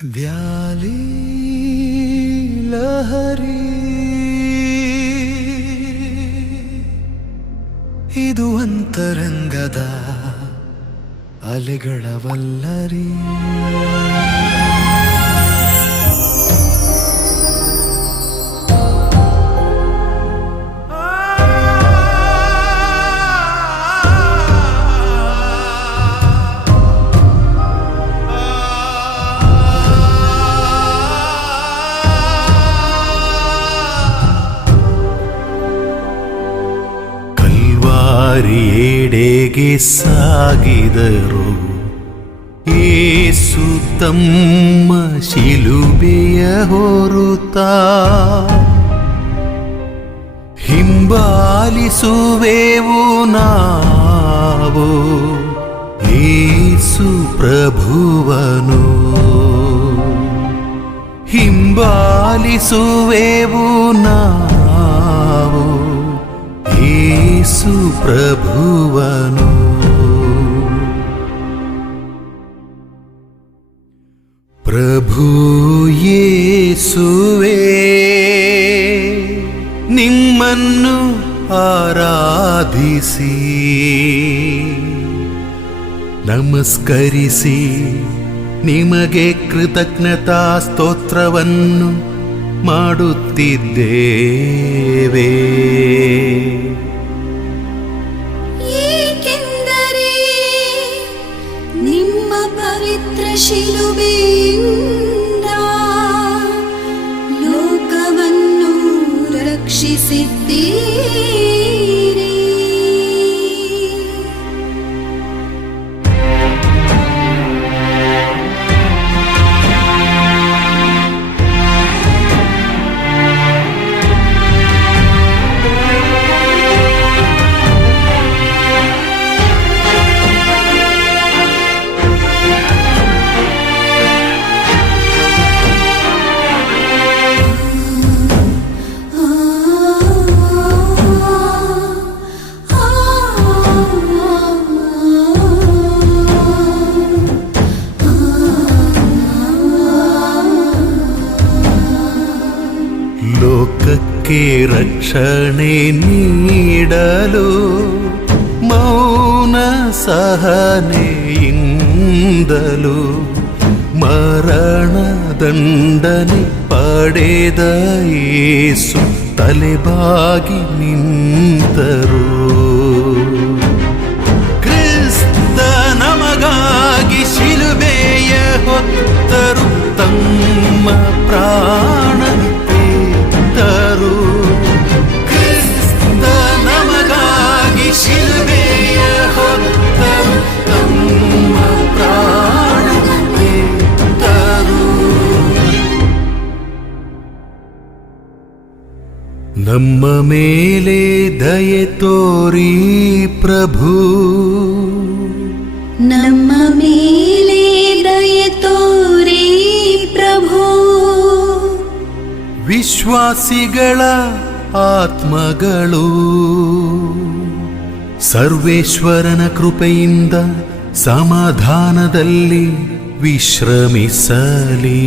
Valley Lahari ಇದು ಅಂತರಂಗದ ಅಲೆಗಳ ವಲ್ಲರಿ. ಏಡೆಗೆ ಸಾಗಿದರು ಯೇಸು ತಮ್ಮ ಶಿಲುಬೆಯ ಹೊರುತ್ತಾ, ಹಿಂಬಾಲಿಸುವೆವು ನಾವು ಯೇಸು ಪ್ರಭುವನು, ಹಿಂಬಾಲಿಸುವೆವು ನಾವು ಯೇಸು ಪ್ರಭುವನು. ಪ್ರಭು ಯೇಸುವೇ ನಿಮ್ಮನ್ನು ಆರಾಧಿಸಿ ನಮಸ್ಕರಿಸಿ ನಿಮಗೆ ಕೃತಜ್ಞತಾ ಸ್ತೋತ್ರವನ್ನು ಮಾಡುತ್ತಿದ್ದೇವೆ. ಏಕೆಂದರೆ ನಿಮ್ಮ ಪವಿತ್ರ ಶಿಲುಬೆಯಿಂದ ಲೋಕವನ್ನು ರಕ್ಷಿಸಿದ್ದೀರಿ. ಲೋಕಕ್ಕೆ ರಕ್ಷಣೆ ನೀಡಲು ಮೌನ ಸಹನೆಯಿಂದಲೂ ಮರಣ ದಂಡನೆ ಪಡೆದ ಯೇಸು ತಲೆಬಾಗಿ ನಿಂತರು. ಕ್ರಿಸ್ತ ನಮಗಾಗಿ ಶಿಲುಬೆಯ ಹೊತ್ತರು, ತಮ್ಮ ಪ್ರಾಣ ತೆತ್ತರು. ಕ್ರಿಸ್ತ ನಮಗಾಗಿ ಶಿಲುಬೆಯ ಹೊತ್ತರು, ತಮ್ಮ ಪ್ರಾಣ ತೆತ್ತರು. ನಮ್ಮ ಮೇಲೆ ದಯೆ ತೋರಿ ಪ್ರಭು, ನಮ್ಮ ಮೇಲೆ ದಯೆ ತೋರಿ ಪ್ರಭು. ವಿಶ್ವಾಸಿಗಳ ಆತ್ಮಗಳು ಸರ್ವೇಶ್ವರನ ಕೃಪೆಯಿಂದ ಸಮಾಧಾನದಲ್ಲಿ ವಿಶ್ರಮಿಸಲಿ.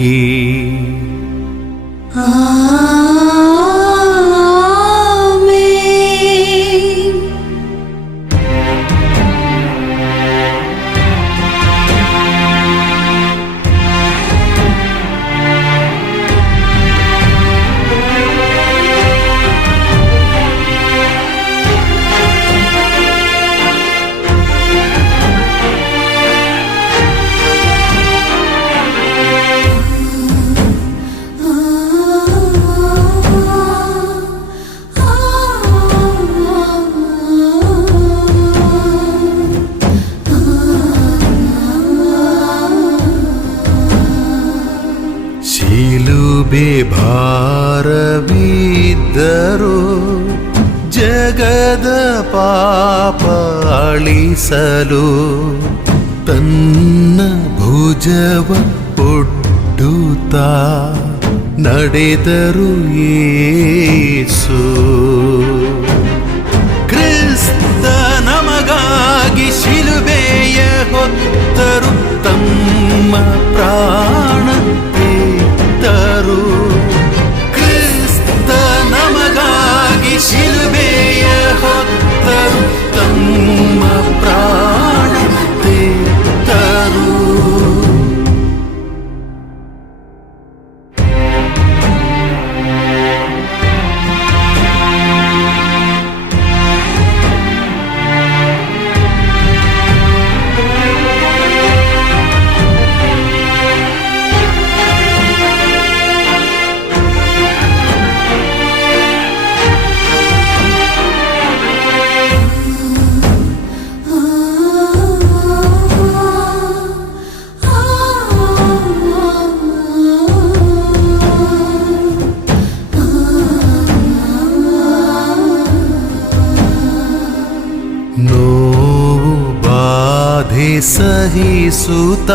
ಶಿಲುಬೆ ಭಾರವಿದ್ದರು ಜಗದ ಪಾಪ ಅಳಿಸಲು, ತನ್ನ ಭುಜವ ಒಡ್ಡುತ್ತಾ ನಡೆದರು ಯೇಸು. ಕ್ರಿಸ್ತ ನಮಗಾಗಿ ಶಿಲುಬೆಯ ಹೊತ್ತರು, ತಮ್ಮ ಪ್ರಾಣ ಬಾಧೆ ಸಹಿಸುತ್ತ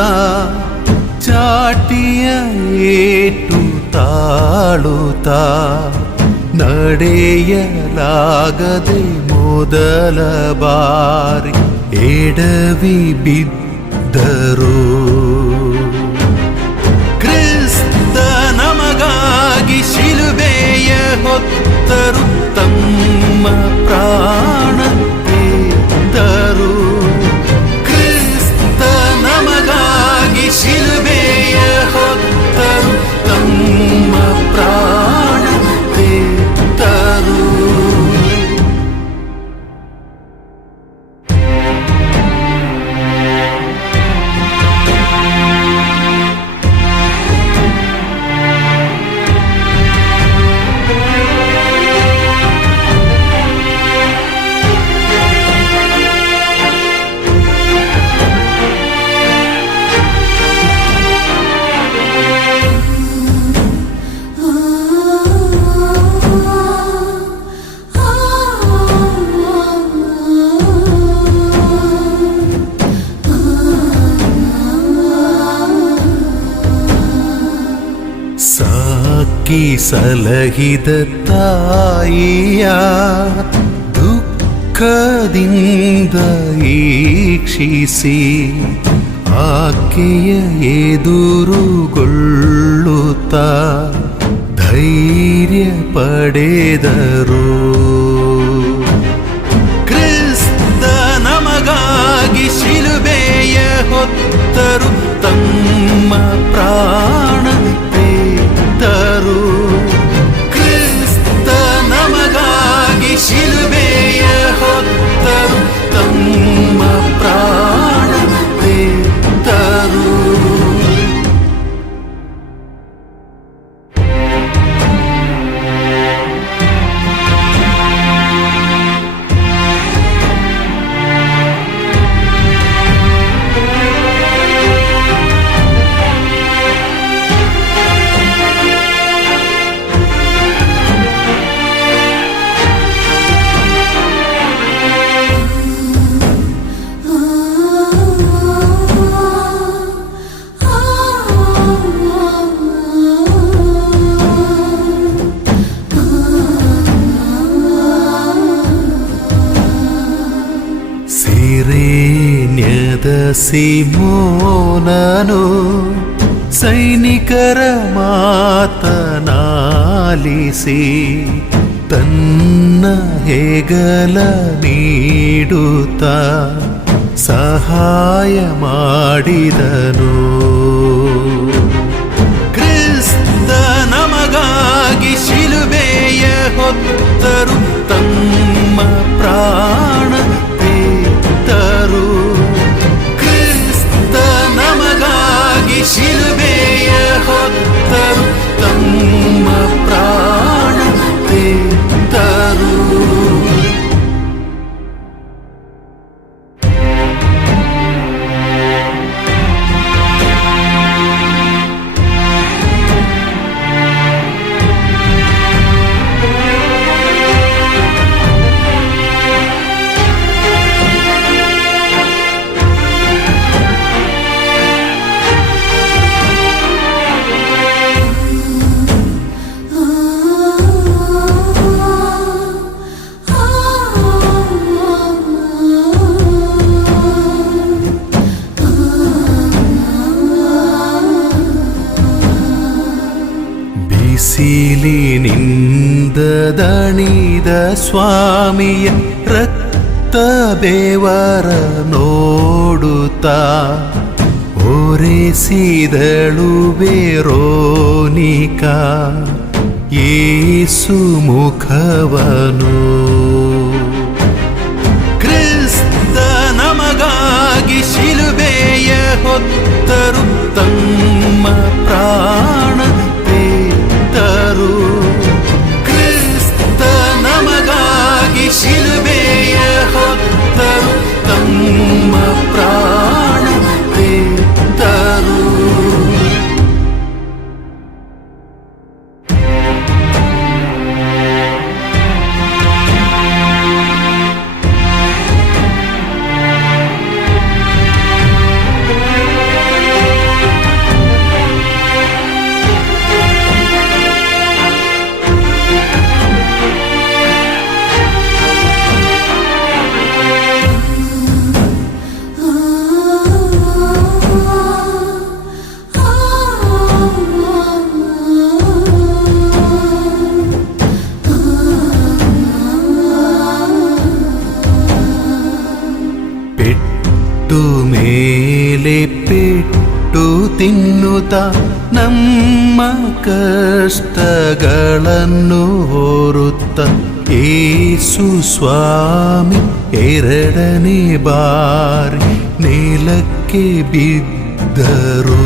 ಚಾಟಿಯ ಏಟು ತಾಳುತ್ತ ನಡೆಯಲಾಗದೆ ಮೊದಲ ಬಾರಿ ಎಡವಿ ಬಿದ್ದರು. ಕ್ರಿಸ್ತ ನಮಗಾಗಿ ಶಿಲುಬೆಯ ಹೊತ್ತರು, ತಮ್ಮ ಪ್ರಾಣ ತೆತ್ತರು. ಕ್ರಿಸ್ತ ನಮಗಾಗಿ ಶಿಲುಬೆಯ ಹೊತ್ತರು, ತಮ್ಮ ಪ್ರಾಣ ತೆತ್ತರು. ಸಾಕಿ ಸಲಹಿದ ತಾಯಿಯ ದುಃಖದಿಂದ ಈಕ್ಷಿಸಿ ಆಕೆಯ ಎದುರುಗೊಳ್ಳುತ್ತ ಧೈರ್ಯ ಪಡೆದರು. ಕ್ರಿಸ್ತ ನಮಗಾಗಿ ಶಿಲುಬೆಯ ಹೊತ್ತರು, ತಮ್ಮ ಪ್ರಾಣ ತೆತ್ತರು. ಕ್ರಿಸ್ತ ನಮಗಾಗಿ ಶಿಲುಬೆಯ ಹೊತ್ತರು, ತಮ್ಮ ಪ್ರಾಣ ತೆತ್ತರು. ಸಿರೇನ್ಯದ ಸಿಮೋನನು ಸೈನಿಕರ ಮಾತನಾಲಿಸಿ ತನ್ನ ಹೆಗಲ ನೀಡುತ್ತ ಸಹಾಯ ಮಾಡಿದನು. ಕ್ರಿಸ್ತ ನಮಗಾಗಿ ಶಿಲುಬೆಯ ಹೊತ್ತರು, ತಮ್ಮ ಪ್ರಾಣ ತೆತ್ತರು. ಕ್ರಿಸ್ತ ನಮಗಾಗಿ ಶಿಲುಬೆಯ ಹೊತ್ತರು, ತಮ್ಮ ಪ್ರಾಣ ತೆತ್ತರು. ಬಿಸಿಲಿನಿಂದ ದಣಿದ ಸ್ವಾಮಿಯ ರಕ್ತ ಬೇವರ ನೋಡುತ್ತ ಓರೆಸಿದಳು ವೆರೋನಿಕಾ ಯೇಸು ಮುಖವನು. ಕ್ರಿಸ್ತ ನಮಗಾಗಿ ಶಿಲುಬೆಯ ಹೊತ್ತರು, ತಮ್ಮ ಪ್ರಾಣ ತೆತ್ತರು. ಕ್ರಿಸ್ತ ನಮಗಾಗಿ ಶಿಲುಬೆಯ ಹೊತ್ತರು, ತಮ್ಮ ಪ್ರಾಣ ತೆತ್ತರು. ಪೆಟ್ಟು ಮೇಲೆ ಪೆಟ್ಟು ತಿನ್ನುತ್ತ ನಮ್ಮ ಕಷ್ಟಗಳನ್ನು ಹೊರುತ್ತ ಯೇಸು ಸ್ವಾಮಿ ಎರಡನೇ ಬಾರಿ ನೆಲಕ್ಕೆ ಬಿದ್ದರು.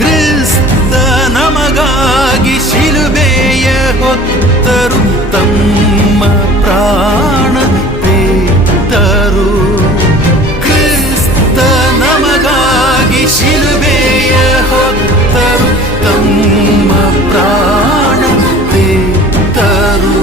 ಕ್ರಿಸ್ತ ನಮಗಾಗಿ ಶಿಲುಬೆಯ ಹೊತ್ತರು, ತಮ್ಮ ಪ್ರಾಣ ತೆತ್ತರು. ಕ್ರಿಸ್ತ ನಮಗಾಗಿ ಶಿಲುಬೆಯ ಹೊತ್ತರು, ತಮ್ಮ ಪ್ರಾಣ ತೆತ್ತರು.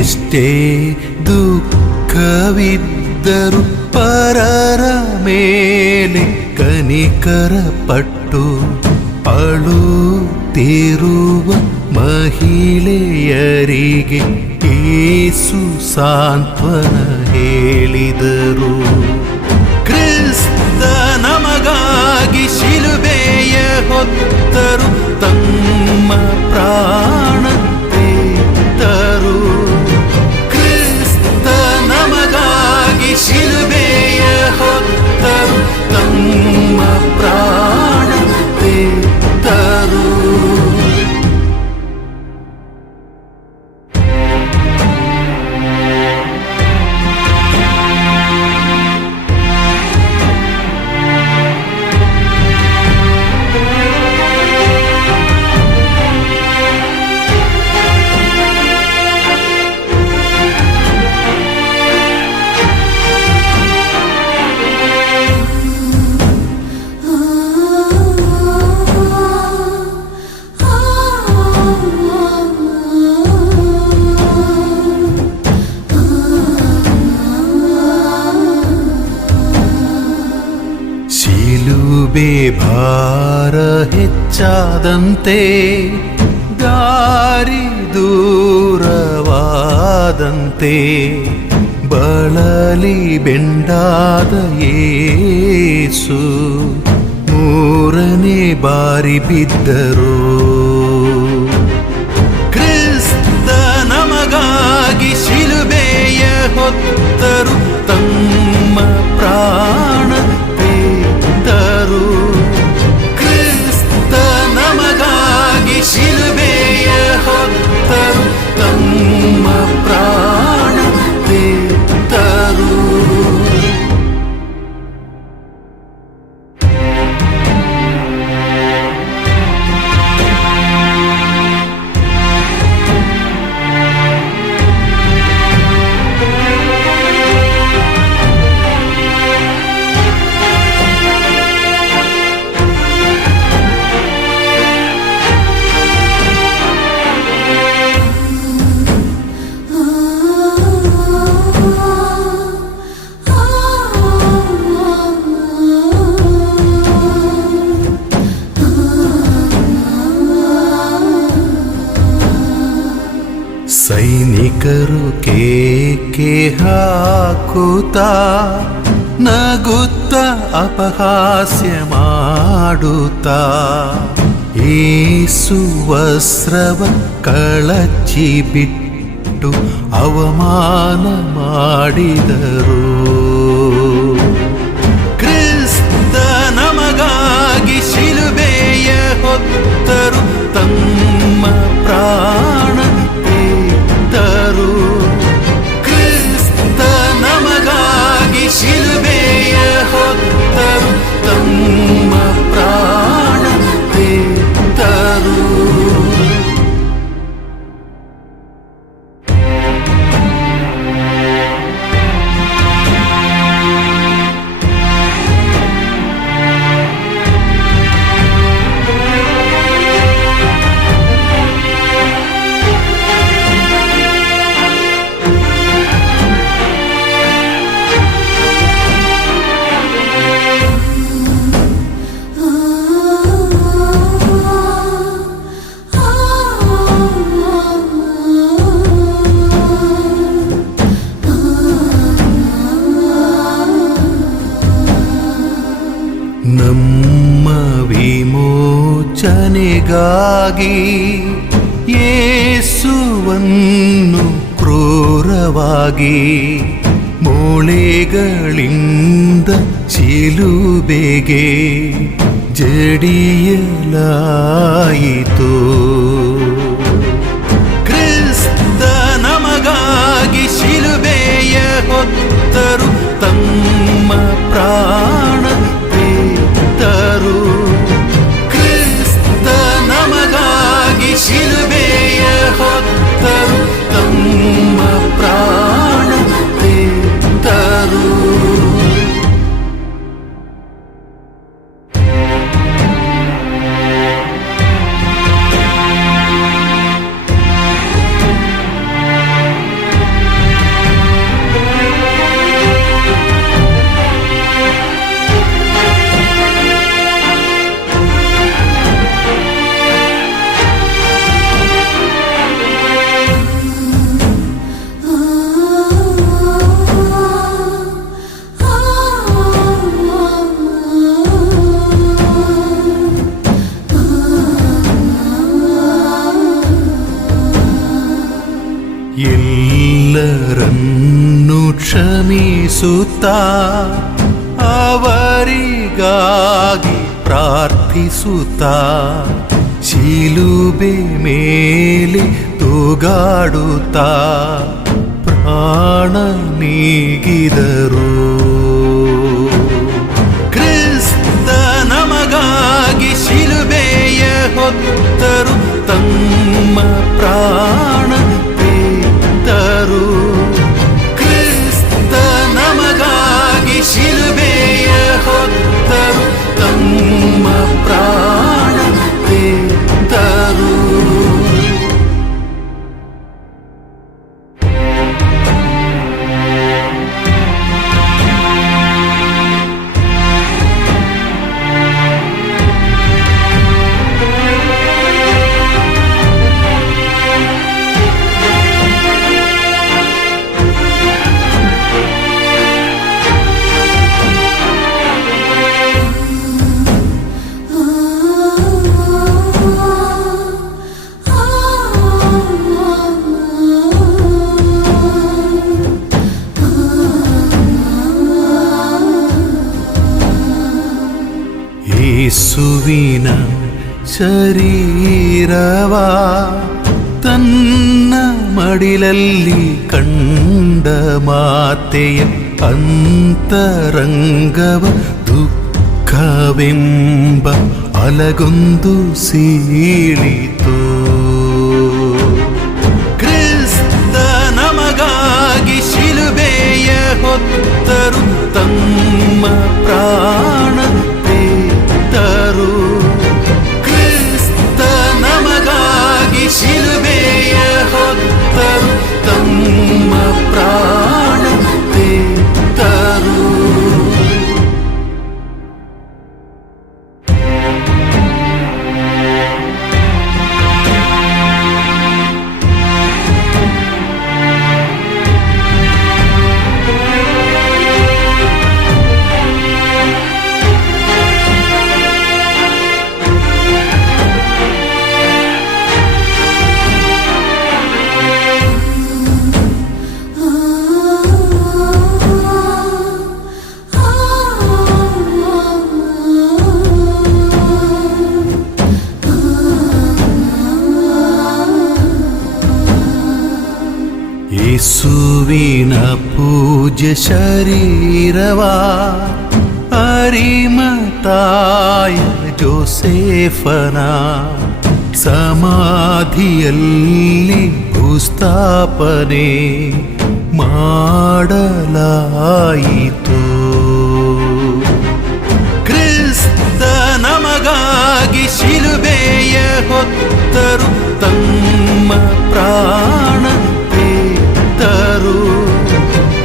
ಎಷ್ಟೇ ದುಃಖವಿದ್ದರು ಪರರ ಮೇಲೆ ಕನಿಕರ ಪಟ್ಟು ಅಳುತ್ತಿರುವ ಮಹಿಳೆಯರಿಗೆ ಯೇಸು ಸಾಂತ್ವನ ಹೇಳಿದರು. ಕ್ರಿಸ್ತ ನಮಗಾಗಿ ಶಿಲುಬೆಯ ಹೊತ್ತರು, ತಮ್ಮ ಪ್ರಾಣ ತೆತ್ತರು. ಕ್ರಿಸ್ತ ನಮಗಾಗಿ ಶಿಲುಬೆಯ ಹೊತ್ತರು, ತಮ್ಮ ಪ್ರಾಣ ತೆತ್ತರು. ಶಿಲುಬೆ ಭಾರ ಹೆಚ್ಚಾದಂತೆ ದಾರಿ ದೂರವಾದಂತೆ ಬಳಲಿ ಬೆಂಡಾದ ಯೇಸು ಮೂರನೇ ಬಾರಿ ಬಿದ್ದರು. ಕ್ರಿಸ್ತ ನಮಗಾಗಿ ಶಿಲುಬೆಯ ಹೊತ್ತರು, ತಮ್ಮ ಪ್ರಾಣ ತೆತ್ತರು. ಕ್ರಿಸ್ತ ನಮಗಾಗಿ ಶಿಲುಬೆಯ ಹೊತ್ತರು, ತಮ್ಮ ಪ್ರಾಣ ತೆತ್ತರು. ಸೈನಿಕರು ಕೇಕೆ ಹಾಕುತ್ತಾ ನಗುತ್ತ ಅಪಹಾಸ್ಯ ಮಾಡುತ್ತಾ ಯೇಸು ವಸ್ತ್ರವ ಕಳಚಿ ಬಿಟ್ಟು ಅವಮಾನ ಮಾಡಿದರು. ಕ್ರಿಸ್ತ ನಮಗಾಗಿ ಶಿಲುಬೆಯ ಹೊತ್ತರು, ತಮ್ಮ ಪ್ರಾಣ ತೆತ್ತರು. ಕ್ರಿಸ್ತ ನಮಗಾಗಿ ಶಿಲುಬೆಯ ಹೊತ್ತರು, ತಮ್ಮ ಪ್ರಾಣ ತೆತ್ತರು. ನಮ್ಮ ವಿಮೋಚನೆಗಾಗಿ ಯೇಸುವನ್ನು ಕ್ರೂರವಾಗಿ ಮೂಳೆಗಳಿಂದ ಶಿಲುಬೆಗೆ ಜಡಿಯಲಾಯಿತು. ಕ್ರಿಸ್ತ ನಮಗಾಗಿ ಶಿಲುಬೆಯ ಹೊತ್ತರು, ತಮ್ಮ ಪ್ರಾಣ ತೆತ್ತರು. ಕ್ರಿಸ್ತ ನಮಗಾಗಿ ಶಿಲುಬೆಯ ಹೊತ್ತರು, ತಮ್ಮ ಪ್ರಾಣ ತೆತ್ತರು. ಎಲ್ಲರನ್ನೂ ಕ್ಷಮಿಸುತ್ತಾ ಅವರಿಗಾಗಿ ಪ್ರಾರ್ಥಿಸುತ್ತಾ ಶಿಲುಬೆ ಮೇಲೆ ತೂಗಾಡುತ್ತಾ ಪ್ರಾಣ ನೀಗಿದರು. ಕ್ರಿಸ್ತ ನಮಗಾಗಿ ಶಿಲುಬೆಯ ಹೊತ್ತರು, ತಮ್ಮ ಪ್ರಾಣ ತೆತ್ತರು. ಕ್ರಿಸ್ತ ನಮಗಾಗಿ ಶಿಲುಬೆಯ ಹೊತ್ತರು, ತಮ್ಮ ಪ್ರಾಣ ತೆತ್ತರು. ಯೇಸುವಿನ ಶರೀರವ ತನ್ನ ಮಡಿಲಲ್ಲಿ ಕಂಡ ಮಾತೆಯ ಅಂತರಂಗವ ದುಃಖವೆಂಬ ಅಲಗೊಂದು ಸೀಳಿತು. ಕ್ರಿಸ್ತ ನಮಗಾಗಿ ಶಿಲುಬೆಯ ಹೊತ್ತರು, ತಮ್ಮ ಪ್ರಾಣ ತೆತ್ತರು. ಕ್ರಿಸ್ತ ನಮಗಾಗಿ ಶಿಲುಬೆಯ ಹೊತ್ತರು, ತಮ್ಮ ಪ್ರಾಣ ತೆತ್ತರು. ಯೇಸುವಿನ ಪೂಜ್ಯ ಶರೀರವ ಅರಿಮತಾಯ ಜೋಸೇಫನ ಸಮಾಧಿಯಲ್ಲಿ ಭೂಸ್ಥಾಪನೆ ಮಾಡಲಾಯಿತು. ಕ್ರಿಸ್ತ ನಮಗಾಗಿ ಶಿಲುಬೆಯ ಹೊತ್ತರು, ತಮ್ಮ ಪ್ರಾಣ ತೆತ್ತರು.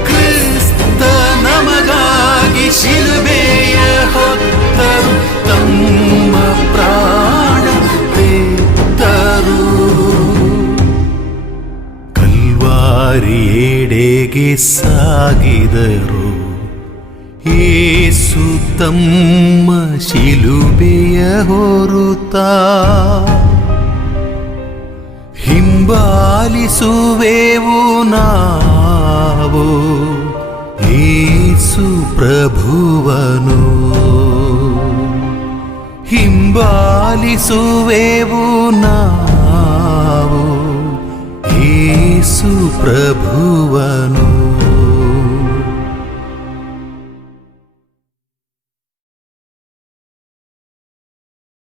ಕ್ರಿಸ್ತ ನಮಗಾಗಿ ಶಿಲುಬೆಯ ಹೊತ್ತರು, ತಮ್ಮ ಪ್ರಾಣ ತೆತ್ತರು. ಶಿಲುಬೆಯ ಹೊರುತ್ತ ಹಿಂಬಾಲಿಸುವೆವು ನಾವು ಯೇಸು ಪ್ರಭುವನು ಹಿಂಬಾಲಿಸುವೆವು ನಾವು ಯೇಸು ಪ್ರಭುವನು